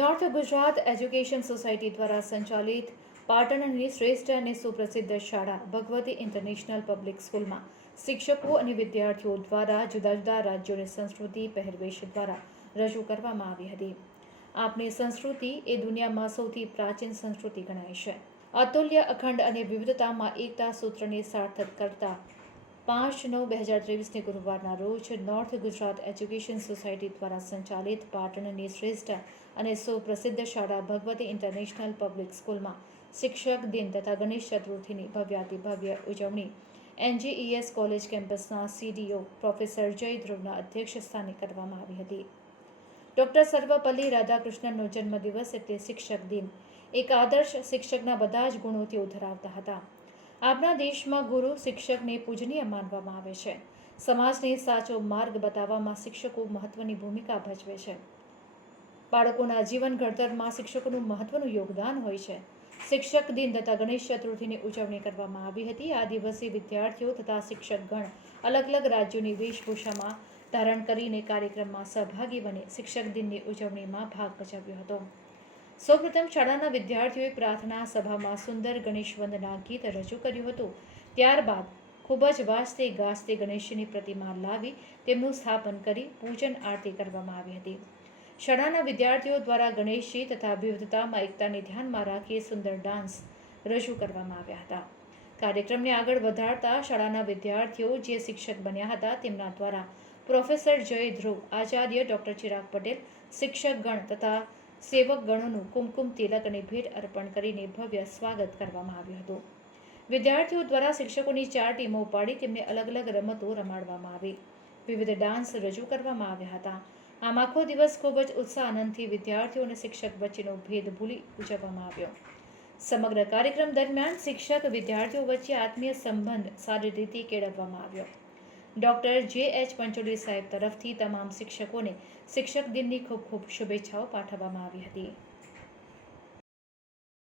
North Gujarat education society દ્વારા સંચાલિત પાટણની શ્રેષ્ઠ અને સુપ્રસિદ્ધ શાળા ભગવતી ઇન્ટરનેશનલ પબ્લિક સ્કૂલમાં શિક્ષકો અને વિદ્યાર્થીઓ દ્વારા જુદા જુદા રાજ્યોની સંસ્કૃતિ પહેરવેશ દ્વારા રજૂ કરવામાં આવી હતી આપણી સંસ્કૃતિ એ દુનિયામાં સૌથી પ્રાચીન સંસ્કૃતિ ગણાય છે અતુલ્ય અખંડ અને વિવિધતામાં એકતા સૂત્રને સાર્થક કરતા પાંચ નવ બે હજાર ત્રેવીસને ગુરુવારના રોજ નોર્થ ગુજરાત એજ્યુકેશન સોસાયટી દ્વારા સંચાલિત પાટણની શ્રેષ્ઠ અને સુપ્રસિદ્ધ શાળા ભગવતી ઇન્ટરનેશનલ પબ્લિક સ્કૂલમાં શિક્ષક દિન તથા ગણેશ ચતુર્થીની ભવ્યાતિભવ્ય ઉજવણી. એનજીઈએસ કોલેજ કેમ્પસના સીડીઓ પ્રોફેસર જય ધ્રુવના અધ્યક્ષ સ્થાને કરવામાં આવી હતી. ડૉક્ટર સર્વપલ્લી રાધાકૃષ્ણનનો જન્મદિવસ એટલે શિક્ષક દિન. એક આદર્શ શિક્ષકના બધા જ ગુણો તેઓ ધરાવતા હતા. આપણા દેશમાં ગુરુ, શિક્ષકને પૂજનીય માનવામાં આવે છે. સમાજને સાચો માર્ગ બતાવવામાં શિક્ષકો મહત્વની ભૂમિકા ભજવે છે. બાળકોના જીવન ઘડતરમાં શિક્ષકોનું મહત્વનું યોગદાન હોય છે. શિક્ષક દિન તથા ગણેશ ચતુર્થીની ઉજવણી કરવામાં આવી હતી. આ દિવસે વિદ્યાર્થીઓ તથા શિક્ષકગણ અલગ અલગ રાજ્યોની વેશભૂષામાં ધારણ કરીને કાર્યક્રમમાં સહભાગી બની શિક્ષક દિનની ઉજવણીમાં ભાગ ભજવ્યો હતો. સૌપ્રથમ શાળાના વિદ્યાર્થીઓએ પ્રાર્થના સભામાં સુંદર ગણેશ વંદના ગીત રજૂ કર્યું હતું. ત્યારબાદ ખૂબ જ વાજતે ગાજતે ગણેશની પ્રતિમા લાવી તેમનું સ્થાપન કરી પૂજન આરતી કરવામાં આવી હતી. શાળાના વિદ્યાર્થીઓ દ્વારા ગણેશજી તથા વિવિધતામાં એકતાને ધ્યાનમાં રાખી સુંદર ડાન્સ રજૂ કરવામાં આવ્યા હતા. કાર્યક્રમને આગળ વધારતા શાળાના વિદ્યાર્થીઓ જે શિક્ષક બન્યા હતા તેમના દ્વારા પ્રોફેસર જય ધ્રુવ આચાર્ય ડૉક્ટર ચિરાગ પટેલ, શિક્ષકગણ તથા સેવક ગણોનું કુમકુમ તિલક અને ભેટ અર્પણ કરીને ભવ્ય સ્વાગત કરવામાં આવ્યું હતું. વિદ્યાર્થીઓ દ્વારા શિક્ષકોની ચાર ટીમો પાડી તેમને અલગ અલગ રમતો રમાડવામાં આવી. વિવિધ ડાન્સ રજૂ કરવામાં આવ્યા હતા. આમ આખો દિવસ ખૂબ જ ઉત્સાહ આનંદથી વિદ્યાર્થીઓ અને શિક્ષક વચ્ચેનો ભેદ ભૂલી ઉજવવામાં આવ્યો. સમગ્ર કાર્યક્રમ દરમિયાન શિક્ષક વિદ્યાર્થીઓ વચ્ચે આત્મીય સંબંધ સારી રીતે કેળવવામાં આવ્યો. ડૉક્ટર જે એચ પંચોલી સાહેબ તરફથી તમામ શિક્ષકોને શિક્ષક દિનની ખૂબ ખૂબ શુભેચ્છાઓ પાઠવવામાં આવી હતી.